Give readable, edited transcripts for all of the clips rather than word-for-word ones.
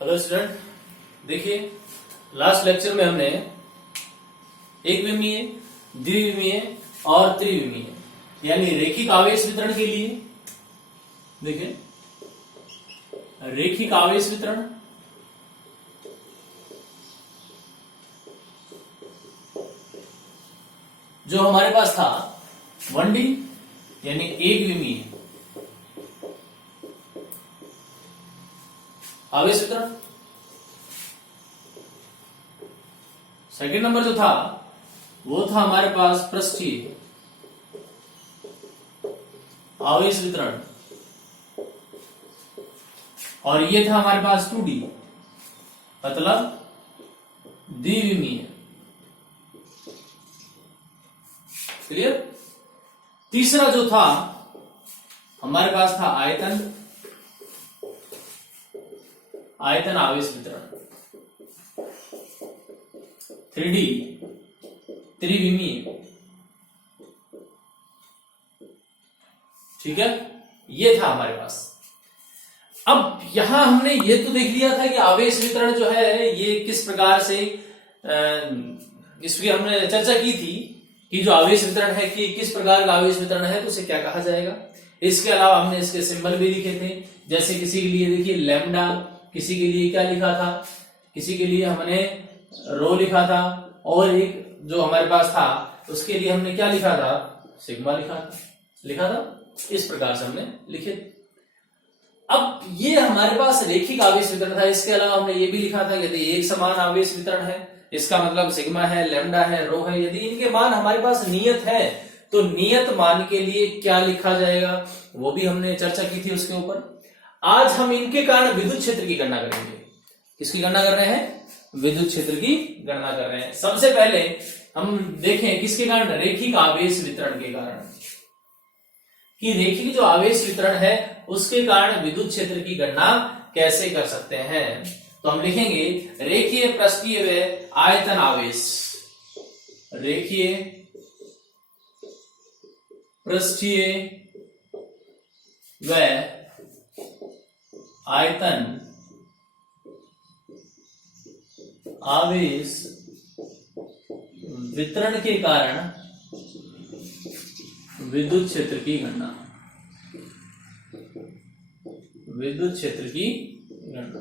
Hello student, देखिए last lecture में हमने एक विमीय, द्विविमीय और त्रिविमीय यानी रेखिक आवेश वितरण के लिए देखिए रेखिक आवेश वितरण, जो हमारे पास था 1D यानी एक विमीय आवेश वितरण। सेकंड नंबर जो था वो था हमारे पास पृष्ठीय आवेश वितरण, और ये था हमारे पास 2D मतलब द्विविमीय। क्लियर। तीसरा जो था हमारे पास था आयतन आवेश वितरण, 3D त्रिविमीय। ठीक है, ये था हमारे पास। अब यहां हमने ये तो देख लिया था कि आवेश वितरण जो है ये किस प्रकार से, इसकी हमने चर्चा की थी कि जो आवेश वितरण है कि किस प्रकार का आवेश वितरण है तो उसे क्या कहा जाएगा। इसके अलावा हमने इसके सिंबल भी लिखे थे, जैसे किसी के लिए देखिए लैम्डा, किसी के लिए क्या लिखा था, किसी के लिए हमने रो लिखा था, और एक जो हमारे पास था उसके लिए हमने क्या लिखा था, सिग्मा लिखा था। इस प्रकार से हमने लिखे। अब ये हमारे पास रेखिक आवेश वितरण था। इसके अलावा हमने ये भी लिखा था यदि एक समान आवेश वितरण है, इसका मतलब सिग्मा है, लैम्डा है, रो है, यदि इनके मान हमारे पास नियत है तो नियत मान के लिए क्या लिखा जाएगा वो भी हमने चर्चा की थी उसके ऊपर। आज हम इनके कारण विद्युत क्षेत्र की गणना करेंगे। किसकी गणना कर रहे हैं? विद्युत क्षेत्र की गणना कर रहे हैं। सबसे पहले हम देखें किसके कारण, रेखिक आवेश वितरण के कारण, कि रेखिक जो आवेश वितरण है उसके कारण विद्युत क्षेत्र की गणना कैसे कर सकते हैं। तो हम लिखेंगे रेखीय पृष्ठीय व आयतन आवेश, रेखीय पृष्ठीय व आयतन आवेश वितरण के कारण विद्युत क्षेत्र की गणना, विद्युत क्षेत्र की गणना।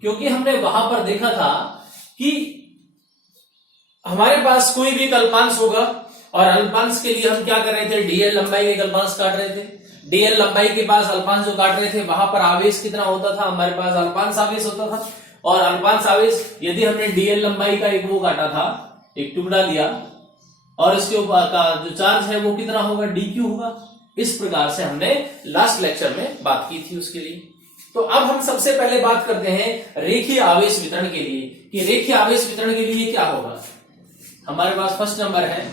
क्योंकि हमने वहां पर देखा था कि हमारे पास कोई भी एक अल्पांश होगा और अल्पांश के लिए हम क्या कर रहे थे, डीएल लंबाई के अल्पांश काट रहे थे। डीएल लंबाई के पास अल्पांश जो काट रहे थे वहां पर आवेश कितना होता था, हमारे पास अल्पांश आवेश होता था। और अल्पांश आवेश यदि हमने डीएल लंबाई का एक वो काटा था, एक टुकड़ा लिया, और इसके ऊपर का जो चार्ज है वो कितना होगा, डीक्यू होगा। इस प्रकार से हमने लास्ट लेक्चर में बात की थी उसके लिए। तो अब हम सबसे पहले बात करते हैं रेखीय आवेश वितरण के लिए, कि रेखीय आवेश वितरण के लिए क्या होगा। हमारे पास फर्स्ट नंबर है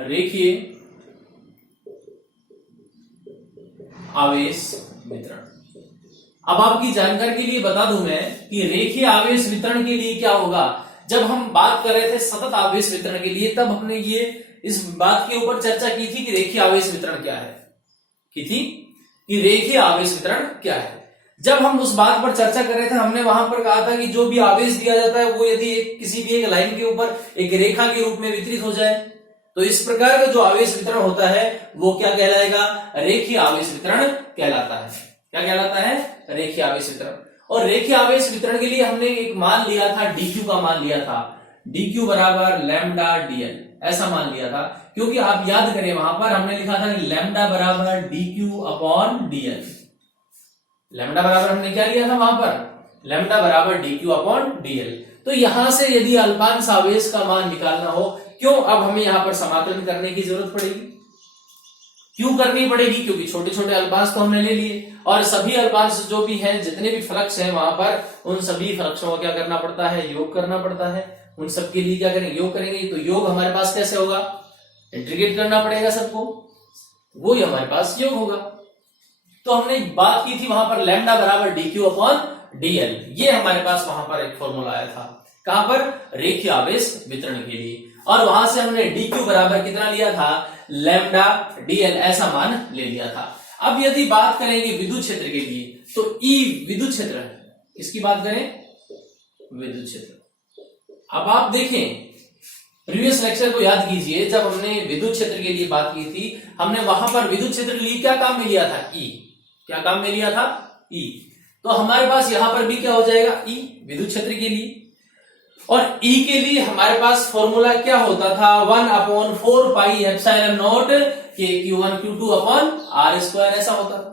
रेखीय आवेश वितरण। अब आपकी जानकारी के लिए बता दूं मैं कि रेखीय आवेश वितरण के लिए क्या होगा। जब हम बात कर रहे थे सतत आवेश वितरण के लिए, तब हमने ये इस बात के ऊपर चर्चा की थी कि रेखीय आवेश वितरण क्या है, कि रेखीय आवेश वितरण क्या है। जब हम उस बात पर चर्चा कर रहे थे हमने वहां पर कहा था कि जो भी आवेश दिया जाता है वो यदि किसी भी एक लाइन के ऊपर एक रेखा के रूप में वितरित हो जाए तो इस प्रकार का जो आवेश वितरण होता है वो क्या कहलाएगा, रेखीय आवेश वितरण कहलाता है। क्या कहलाता है? रेखीय आवेश वितरण। और रेखीय आवेश वितरण के लिए हमने एक मान लिया था, डीक्यू का मान लिया था, डीक्यू बराबर लैम्डा डीएल, ऐसा मान लिया था। क्योंकि आप याद करें वहां पर हमने लिखा था कि लैम्डा बराबर डीक्यू अपॉन डीएल। लैम्डा बराबर हमने क्या लिया था वहां पर, लैम्डा बराबर डीक्यू अपॉन डीएल। तो यहां से यदि अल्पांश आवेश का मान निकालना हो, क्यों अब हमें यहां पर समाकलन करने की जरूरत पड़ेगी। क्यों करनी पड़ेगी? क्योंकि छोटे छोटे अल्पांश तो हमने ले लिए, और सभी अल्पांश जो भी हैं, जितने भी फ्लक्स हैं वहां पर, उन सभी फ्लक्सों को क्या करना पड़ता है, योग करना पड़ता है। उन सबके लिए क्या करेंगे, योग करेंगे। तो योग हमारे पास कैसे होगा, इंटीग्रेट करना पड़ेगा सबको, वो ही हमारे पास योग होगा। तो हमने बात की थी वहां पर लैम्डा बराबर डीक्यू अपॉन डीएल, ये हमारे पास वहां पर एक फॉर्मूला आया था। कहां पर? रेखीय आवेश वितरण के लिए। और वहां से हमने डी क्यू बराबर कितना लिया था, लैम्डा डीएल ऐसा मान ले लिया था। अब यदि बात करेंगे विद्युत क्षेत्र के लिए तो ई विद्युत क्षेत्र है। किसकी बात करें? विद्युत क्षेत्र। अब आप देखें प्रीवियस लेक्चर को याद कीजिए, जब हमने विद्युत क्षेत्र के लिए बात की थी, हमने वहां पर विद्युत क्षेत्र के लिए क्या काम में लिया था? ई। क्या काम में लिया था? ई। तो हमारे पास यहां पर भी क्या हो जाएगा? ई विद्युत क्षेत्र के लिए। और ई के लिए हमारे पास फॉर्मूला क्या होता था? 1/4 पाई एप्सिलॉन नॉट के Q1 Q2 upon R square, ऐसा होता था।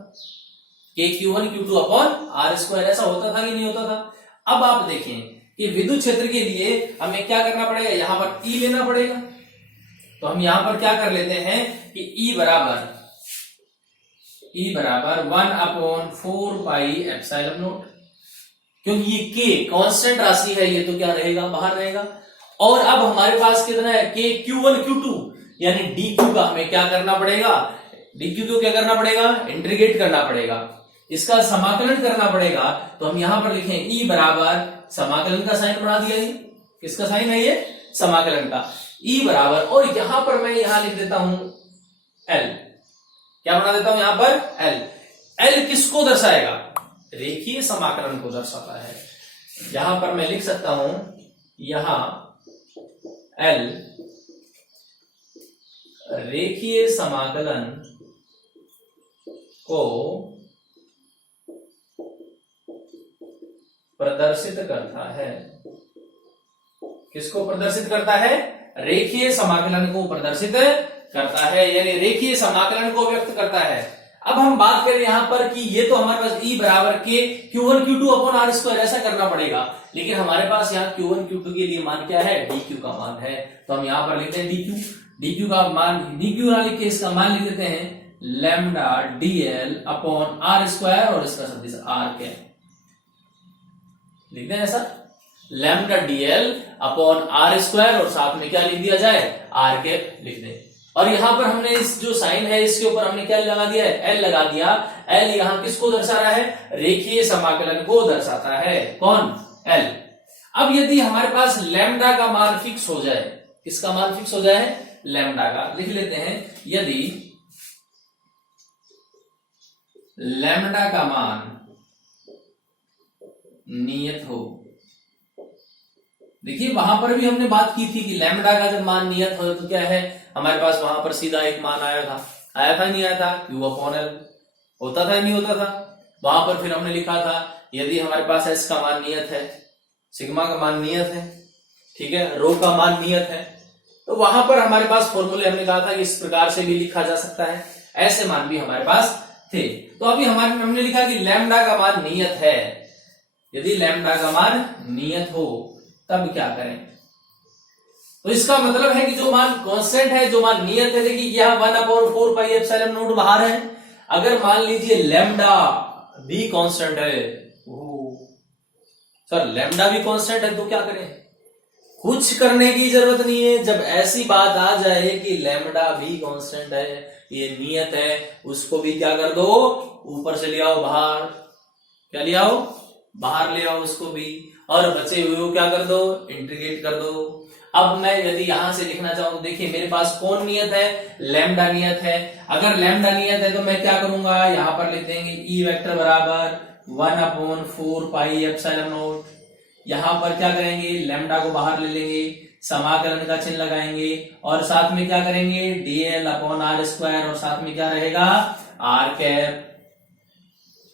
के Q1 Q2 upon R square, ऐसा होता था कि नहीं होता था? अब आप देखें कि विद्युत क्षेत्र के लिए हमें क्या करना पड़ेगा? यहां पर ई लेना पड़ेगा। तो हम यहां पर क्या कर लेते हैं कि ई बराबर 1/4 पाई एप्सिलॉन नॉट, क्योंकि ये के कांस्टेंट राशि है, ये तो क्या रहेगा? बाहर रहेगा। और अब हमारे पास कितना है? के Q1 Q2 यानी dq का हमें क्या करना पड़ेगा? dq को क्या करना पड़ेगा? इंटीग्रेट करना पड़ेगा, इसका समाकलन करना पड़ेगा। तो हम यहां पर लिखें ई बराबर, समाकलन का साइन बना दिया। ये किसका साइन है? ये समाकलन का। ई बराबर, और यहां पर मैं यहां लिख देता हूं एल। क्या बना देता हूं यहां पर? एल। एल किसको दर्शाएगा? रेखीय समाकलन को दर्शाता है। यहां पर मैं लिख सकता हूं, यहां एल रेखीय समाकलन को प्रदर्शित करता है। किसको प्रदर्शित करता है? रेखीय समाकलन को प्रदर्शित करता है, यानी रेखीय समाकलन को व्यक्त करता है। अब हम बात करें यहां पर कि ये तो हमारे पास ई बराबर के Q1 Q2 upon R square, ऐसा करना पड़ेगा। लेकिन हमारे पास यहाँ Q1 Q2 के लिए मान क्या है? dq का मान है। तो हम यहां पर लिखते हैं dq का मान, dq ना लिख के इसका मान लिख देते हैं lambda dl upon R square, और इसका सदिश R कैप लिखते हैं ऐसा, lambda dl upon R square, और साथ में क्या लिख दिया जाए? R कैप लिख दें। और यहां पर हमने इस जो साइन है इसके ऊपर हमने क्या लगा दिया है? एल लगा दिया। एल यहां किसको दर्शा रहा है? रेखीय समाकलन को दर्शाता है। कौन? एल। अब यदि हमारे पास लैम्डा का मान फिक्स हो जाए, किसका मान फिक्स हो जाए? लैम्डा का। लिख लेते हैं, यदि लैम्डा का मान नियत हो। देखिए वहां पर भी हमने बात की थी कि लैम्डा का जब मान नियत हो तो क्या है? हमारे पास वहां पर सीधा एक मान आया था, नहीं आया था? Q अपॉन एल होता था, नहीं होता था? वहां पर फिर हमने लिखा था यदि हमारे पास एस का मान नियत है, सिग्मा का मान नियत है, ठीक है, रो का मान नियत है, तो वहां पर हमारे पास फॉर्मूले हमने कहा था कि इस प्रकार से भी लिखा जा सकता है। ऐसे मान भी हमारे पास थे। तो अभी हमने लिखा कि लैम्डा का मान नियत है। यदि लैम्डा का मान नियत हो तब क्या करें? तो इसका मतलब है कि जो मान कांस्टेंट है, जो मान नियत है, देखिए यह 1/4 पाई एप्सिलॉन नॉट बाहर है। अगर मान लीजिए लैम्डा भी कांस्टेंट है, सर लैम्डा भी कांस्टेंट है, तो क्या करें? कुछ करने की जरूरत नहीं है। जब ऐसी बात आ जाए कि लैम्डा भी कांस्टेंट है, ये नियत है, उसको भी क्या कर दो? ऊपर से ले आओ बाहर। क्या ले आओ? बाहर ले आओ उसको भी, और बचे हुए को क्या कर दो? इंटीग्रेट कर दो। अब मैं यदि यहां से लिखना चाहूं तो देखिए मेरे पास कौन नियत है? लैम्डा नियत है। अगर लैम्डा नियत है तो मैं क्या करूंगा? यहां पर लिख देंगे ई वेक्टर बराबर 1/4 पाई एप्सिलॉन नॉट। यहां पर क्या करेंगे? लैम्डा को बाहर ले लेंगे, समाकलन का चिन्ह लगाएंगे, और साथ में क्या करेंगे? dl अपॉन R स्क्वायर, और साथ में क्या रहेगा? R cap.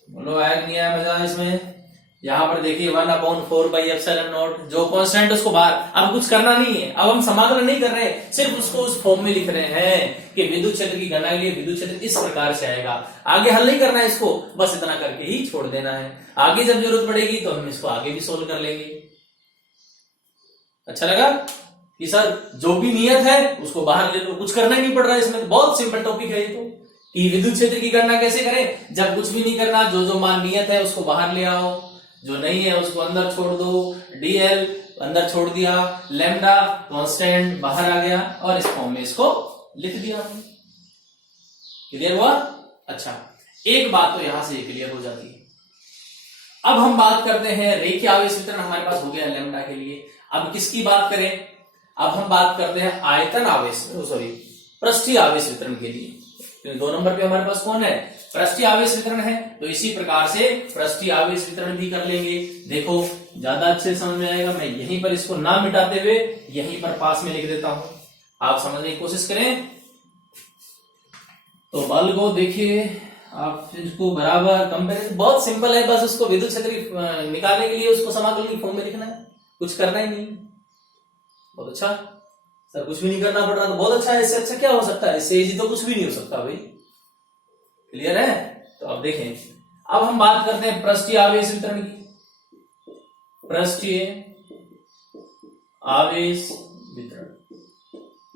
बोलो आया नहीं आया मजा इसमें? यहां पर देखिए 1/4 पाई एप्सिलॉन नॉट, जो कांस्टेंट उसको बाहर। अब कुछ करना नहीं है, अब हम समाकलन नहीं कर रहे हैं, सिर्फ उसको उस फॉर्म में लिख रहे हैं कि विद्युत क्षेत्र की गणना के लिए विद्युत क्षेत्र इस प्रकार से आएगा। आगे हल नहीं करना है इसको, बस इतना करके ही छोड़ देना है। आगे जब जरूरत पड़ेगी तो हम इसको आगे भी सोल्व कर लेंगे। अच्छा लगा कि सर जो भी नियत है उसको बाहर ले लो, कुछ करना ही नहीं पड़ रहा है इसमें। बहुत सिंपल टॉपिक है ये तो, कि विद्युत क्षेत्र की गणना कैसे करें। जब कुछ भी नहीं करना, जो मान नियत है उसको बाहर ले आओ, जो नहीं है उसको अंदर छोड़ दो। dl अंदर छोड़ दिया, लैम्डा कांस्टेंट बाहर आ गया, और इस फॉर्म में इसको लिख दिया। क्लियर हुआ? अच्छा, एक बात तो यहां से क्लियर हो जाती है। अब हम बात करते हैं रेखीय आवेश वितरण हमारे पास हो गया लैम्डा के लिए। अब किसकी बात करें? अब हम बात करते हैं आयतन आवेश, पृष्ठीय आवेश वितरण के लिए। 2 नंबर पे हमारे पास कौन है? पृष्ठीय आवेश वितरण है, तो इसी प्रकार से पृष्ठीय आवेश वितरण भी कर लेंगे। देखो ज्यादा अच्छे समझ में आएगा, मैं यहीं पर इसको ना मिटाते हुए यहीं पर पास में लिख देता हूं, आप समझने की कोशिश करें। तो बल को देखिए आप, इसको बराबर कंपेरिजन बहुत सिंपल है, बस उसको विद्युत क्षेत्र निकालने के लिए उसको समाकलन की फॉर्म में लिखना है, कुछ करना ही नहीं। बहुत अच्छा सर, कुछ भी नहीं करना पड़ रहा तो बहुत अच्छा है, इससे अच्छा क्या हो सकता है, इससे इजी तो कुछ भी नहीं हो सकता भाई। क्लियर है? तो अब देखें, अब हम बात करते हैं पृष्ठीय आवेश वितरण की। पृष्ठीय आवेश वितरण,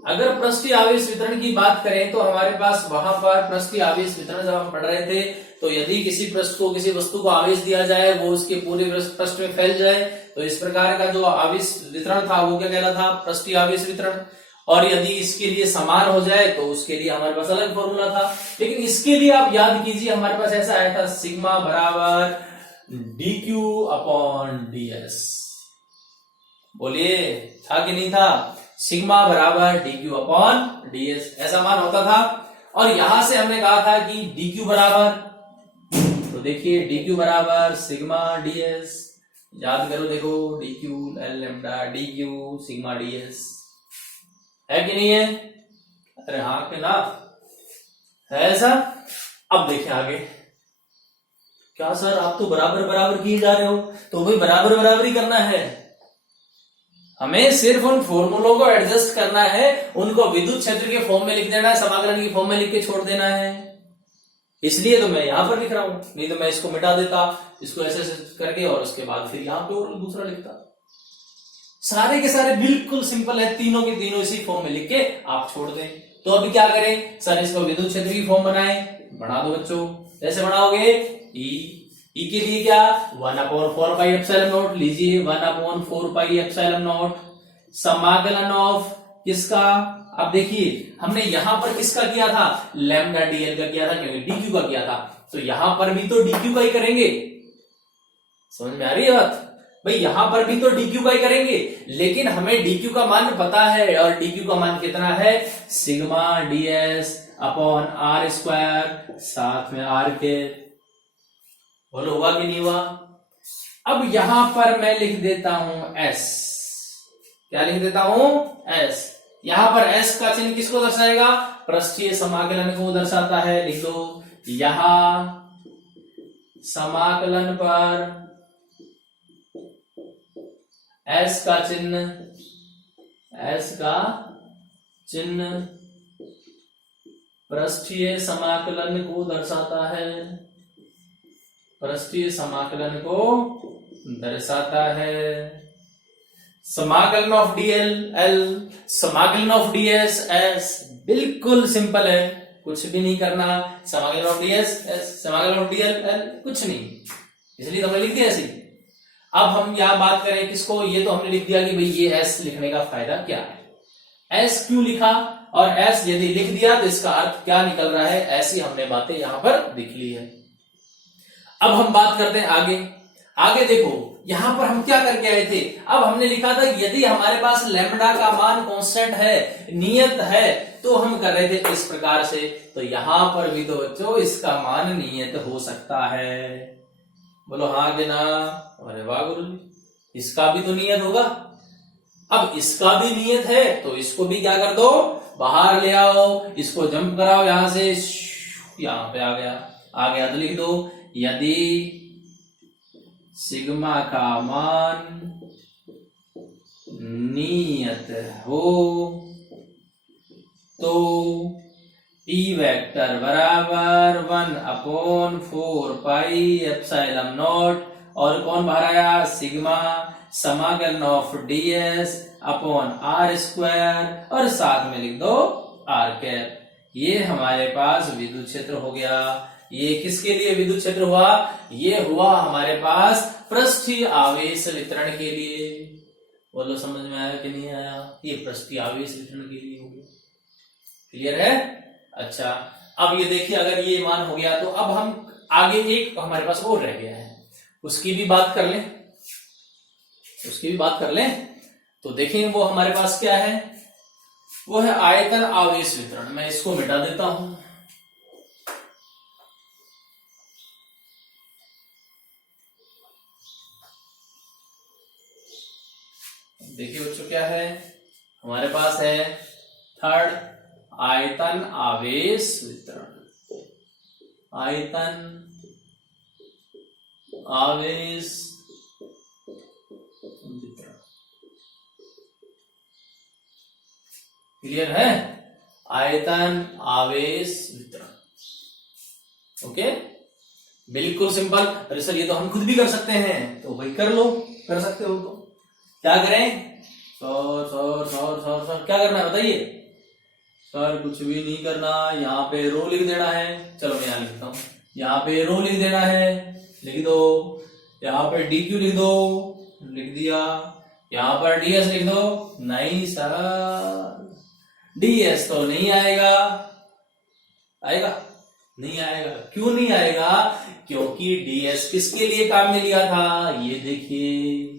अगर पृष्ठीय आवेश वितरण की बात करें तो हमारे पास वहां पर पृष्ठीय आवेश वितरण जब हम पढ़ रहे थे, तो यदि किसी पृष्ठ को, किसी वस्तु को आवेश दिया जाए, वो उसके पूरे पृष्ठ में फैल जाए, तो इस प्रकार का जो आवेश वितरण था वो क्या कहलाता था, पृष्ठीय आवेश वितरण। और यदि इसके लिए समान हो जाए तो उसके लिए हमारे पास अलग फॉर्मूला था, लेकिन इसके लिए आप याद कीजिए हमारे पास ऐसा आया था, सिग्मा बराबर dq अपॉन ds। बोलिए था कि नहीं था? सिग्मा बराबर dq अपॉन ds ऐसा मान होता था। और यहां से हमने कहा था कि dq बराबर, तो देखिए dq बराबर सिग्मा ds, याद करो, देखो dq l lambda dq sigma ds है कि नहीं है? अरे हाँ के ना, है ऐसा। अब देखिए आगे, क्या सर आप तो बराबर बराबर किए जा रहे हो, तो भाई बराबर बराबर ही करना है, हमें सिर्फ उन फॉर्मूलों को एडजस्ट करना है, उनको विद्युत क्षेत्र के फॉर्म में लिख देना है, समाकलन की फॉर्म में लिख के छोड़ देना है। इसलिए तो मैं यहां पर लिख रहा हूं, नहीं तो मैं इसको मिटा देता, इसको ऐसे करके, और उसके बाद फिर यहां पे और दूसरा लिखता। सारे के सारे बिल्कुल सिंपल है, तीनों के तीनों इसी फॉर्म में लिख के आप छोड़ दें। तो अभी क्या करें सर, इसको विद्युत क्षेत्र की फॉर्म बनाएं, बना दो बच्चों। कैसे बनाओगे? ई के लिए क्या, 1/4 पाई एप्सिलॉन नॉट लीजिए, 1/4 पाई एप्सिलॉन नॉट समाकलन ऑफ किसका, अब देखिए हमने यहां पर किसका किया था, लैम्डा डीएल का किया था, क्योंकि डीक्यू का किया था, तो यहां पर भी तो डीक्यू का ही करेंगे। समझ में आ रही है बात भाई? यहां पर भी तो डीक्यू का ही करेंगे, लेकिन हमें डीक्यू का मान पता है, और डीक्यू का मान कितना है, sigma DS upon R square, साथ में आर के। बोलो हुआ कि नहीं हुआ? अब यहां पर मैं लिख देता हूं एस, क्या लिख देता हूं, एस। यहां पर एस का चिन्ह किसको दर्शाएगा, पृष्ठीय समाकलन को दर्शाता है, लिख दो। यहां समाकलन पर एस का चिन्ह, एस का चिन्ह पृष्ठीय समाकलन को दर्शाता है, पृष्ठीय समाकलन को दर्शाता है। समाकलन ऑफ डीएल एल, समाकलन ऑफ डीएस एस, बिल्कुल सिंपल है, कुछ भी नहीं करना। समाकलन ऑफ डीएस एस, समाकलन ऑफ डीएल एल, कुछ नहीं, इसलिए तो हमने लिख दिया ऐसे। अब हम यहां बात करें किसको, ये तो हमने लिख दिया कि भाई ये एस लिखने का फायदा क्या है, एस क्यों लिखा, और एस यदि लिख दिया तो इसका अर्थ क्या निकल रहा है, ऐसी हमने बातें यहां पर लिख ली है। अब हम बात करते हैं आगे। आगे देखो यहां पर हम क्या करके आए थे, अब हमने लिखा था यदि हमारे पास लैम्डा का मान कांस्टेंट है, नियत है, तो हम कर रहे थे इस प्रकार से, तो यहां पर भी तो बच्चों इसका मान नियत हो सकता है। बोलो हाँ कि ना? अरे वाह गुरुजी, इसका भी तो नियत होगा। अब इसका भी नियत है तो इसको भी क्या कर दो, बाहर ले आओ, इसको जंप कराओ, यहां से यहां पे आ गया तो लिख दो, यदि सिग्मा का मान नियत हो तो ई वेक्टर बराबर 1/4 पाई एप्सिलॉन नॉट, और कौन बाहर आया, सिग्मा समाकलन of DS upon R square, और साथ में लिख दो आर कैप। ये हमारे पास विद्युत क्षेत्र हो गया। ये किसके लिए विद्युत क्षेत्र हुआ, ये हुआ हमारे पास पृष्ठीय आवेश वितरण के लिए। बोलो समझ में आया कि नहीं आया? ये पृष्ठीय आवेश वितरण के लिए हो गया। क्लियर है? अच्छा, अब ये देखिए अगर ये मान हो गया तो अब हम आगे एक हमारे पास और रह गया है, उसकी भी बात कर लें, उसकी भी बात कर लें। तो देखें वो हमारे पास क्या है, वो है आयतन आवेश वितरण। मैं इसको मिटा देता हूं, देखिए बच्चों क्या है हमारे पास है थर्ड आयतन आवेश वितरण। आयतन आवेश वितरण क्लियर है? आयतन आवेश वितरण। ओके बिल्कुल सिंपल। अरे सर ये तो हम खुद भी कर सकते हैं, तो भाई कर लो, कर सकते हो तो क्या करें? सर क्या करना है बताइए? सर कुछ भी नहीं करना, यहाँ पे रो लिख देना है। चलो मैं यहाँ लिखता हूं, यहाँ पे रो लिख देना है, लिख दो। यहाँ पर डी क्यू लिख दो, लिख दिया। यहाँ पर डीएस लिख दो। नहीं सर डीएस तो नहीं आएगा। आएगा? नहीं आएगा। क्यों नहीं आएगा? क्योंकि डीएस किसके लिए काम में लिया था? ये देखिए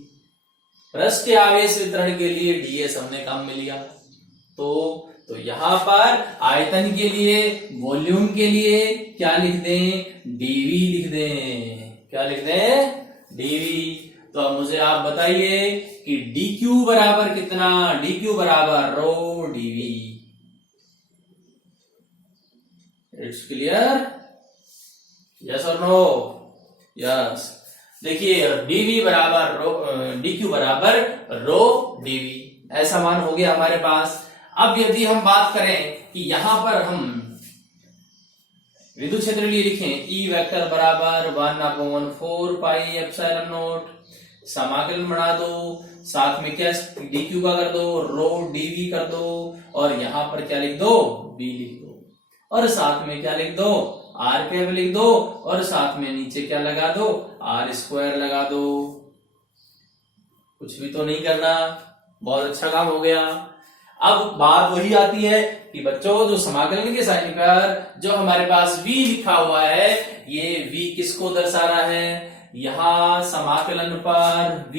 पृष्ठ आवेश वितरण के लिए डीएस हमने काम में लिया। तो यहां पर आयतन के लिए, वॉल्यूम के लिए क्या लिख दें? डीवी लिख दें। क्या लिख दें? डीवी। तो अब मुझे आप बताइए कि डी क्यू बराबर कितना? डी क्यू बराबर रो डीवी। It's clear? यस और नो? यस। देखिए डीवी बराबर रो, डी क्यू बराबर रो डीवी, ऐसा मान हो गया हमारे पास। अब यदि हम बात करें कि यहां पर हम विद्युत क्षेत्र लिए लिखें ई वेक्टर बराबर 1/4 पाई एप्सिलॉन नॉट, समाकलन बना दो, साथ में क्या डी क्यू का कर दो, रो डीवी कर दो, और यहां पर क्या लिख दो? बी लिख दो, और साथ में क्या लिख दो? आर कैप लिख दो, और साथ में नीचे क्या लगा दो? आर स्क्वायर लगा दो। कुछ भी तो नहीं करना, बहुत अच्छा काम हो गया। अब बात वही आती है कि बच्चों जो समाकलन के साइन पर जो हमारे पास v लिखा हुआ है, ये v किसको दर्शा रहा है? यहां समाकलन पर v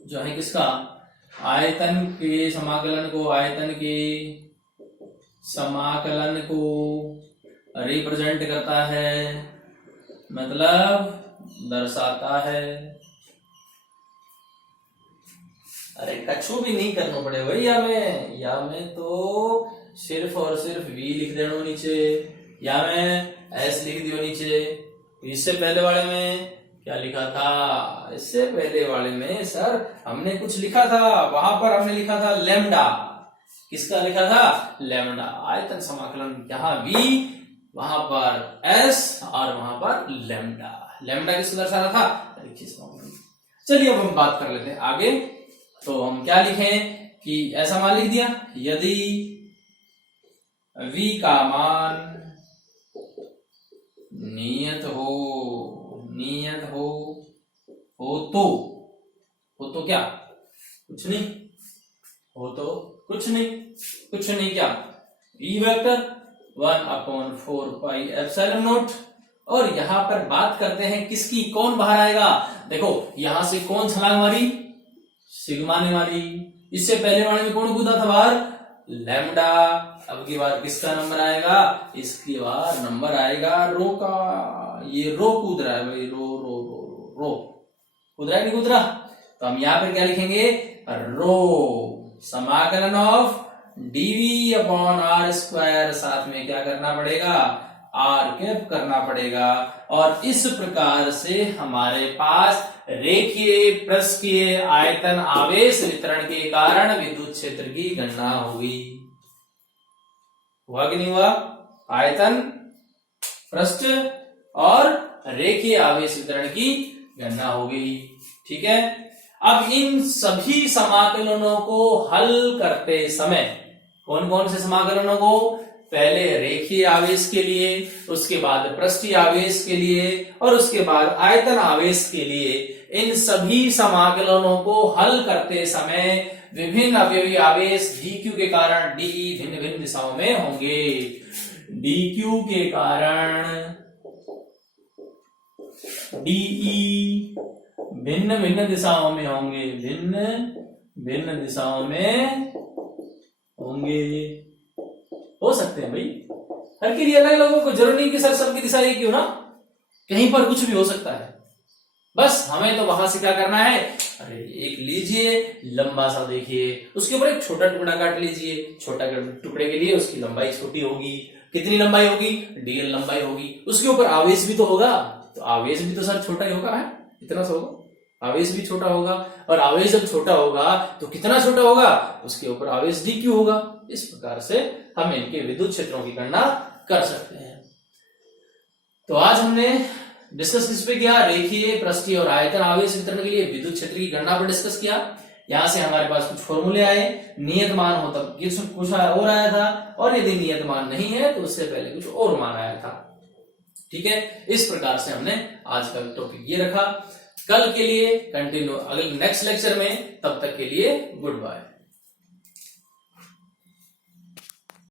जो है किसका? आयतन के समाकलन को, आयतन के समाकलन को रिप्रेजेंट करता है, मतलब दर्शाता है। अरे कछु भी नहीं करना पड़े भाई, या में तो सिर्फ और सिर्फ v लिख देना नीचे, या में s लिख दियो नीचे। इससे पहले वाले में क्या लिखा था? इससे पहले वाले में सर हमने कुछ लिखा था, वहां पर हमने लिखा था लैम्डा। किसका लिखा था? लैम्डा। आयतन समाकलन यहाँ v, वहां पर s, और वहां पर लैम्डा। लैम्डा किसको दर्शा रहा था? चलिए अब हम बात कर लेते हैं आगे। तो हम क्या लिखें कि ऐसा मान लिख दिया, यदि v का मान नियत हो तो क्या? कुछ नहीं हो तो कुछ नहीं क्या? E vector 1/4 pi epsilon not. और यहां पर बात करते हैं किसकी? कौन बाहर आएगा? देखो यहां से कौन छलांग मारी? सिग्मा ने मारी। इससे पहले वाले में कौन कूदा था बाहर? लैम्डा। अब की बार किसका नंबर आएगा? इसकी बार नंबर आएगा रो का। ये रो कूद रहा है भाई, रो कूद रहा है, नहीं कूद रहा? तो हम यहाँ पर क्या लिखेंगे? रो समाकलन of DV upon R square, साथ में क्या करना पड़ेगा? आर कैप करना पड़ेगा। और इस प्रकार से हमारे पास रेखीय पृष्ठीय आयतन आवेश वितरण के कारण विद्युत क्षेत्र की गणना होगी। हुआ कि नहीं हुआ? आयतन, पृष्ठ और रेखीय आवेश वितरण की गणना होगी। ठीक है। अब इन सभी समाकलनों को हल करते समय, कौन कौन से समाकलनों को? पहले रेखीय आवेश के लिए, उसके बाद पृष्ठीय आवेश के लिए, और उसके बाद आयतन आवेश के लिए। इन सभी समाकलनों को हल करते समय विभिन्न अवयवी आवेश dq के कारण de भिन्न भिन्न दिशाओं में होंगे। dq के कारण de भिन्न भिन्न दिशाओं में होंगे, भिन्न भिन्न दिशाओं में होंगे। हो सकते हैं भाई, हर के लिए अलग अलग को जरूरी नहीं कि सर सबकी दिशा एक ही हो ना, कहीं पर कुछ भी हो सकता है। बस हमें तो वहां से क्या करना है अरे एक लीजिए लंबा सा, देखिए उसके ऊपर एक छोटा टुकड़ा काट लीजिए। छोटा टुकड़े के लिए उसकी लंबाई छोटी होगी। कितनी लंबाई होगी? dl लंबाई होगी। उसके ऊपर आवेश भी तो होगा, तो आवेश भी तो सर छोटा ही होगा, है इतना सा होगा। आवेश भी छोटा होगा, और आवेश जब छोटा होगा तो कितना छोटा होगा? उसके ऊपर आवेश dq होगा। इस प्रकार से हम इनके विद्युत क्षेत्रों की गणना कर सकते हैं। तो आज हमने डिस्कस किस पे किया? रेखीय, पृष्ठीय और आयतन आवेश वितरण के लिए विद्युत क्षेत्र की गणना पर डिस्कस किया। यहां से हमारे पास कुछ फॉर्मूले आए, नियत मान हो तब कुछ और आया था, और यदि नियत मान नहीं है तो उससे पहले कुछ और मान आया था। ठीक है, इस प्रकार से हमने आज का टॉपिक ये रखा। कल के लिए कंटिन्यू अगले नेक्स्ट लेक्चर में, तब तक के लिए गुड बाय।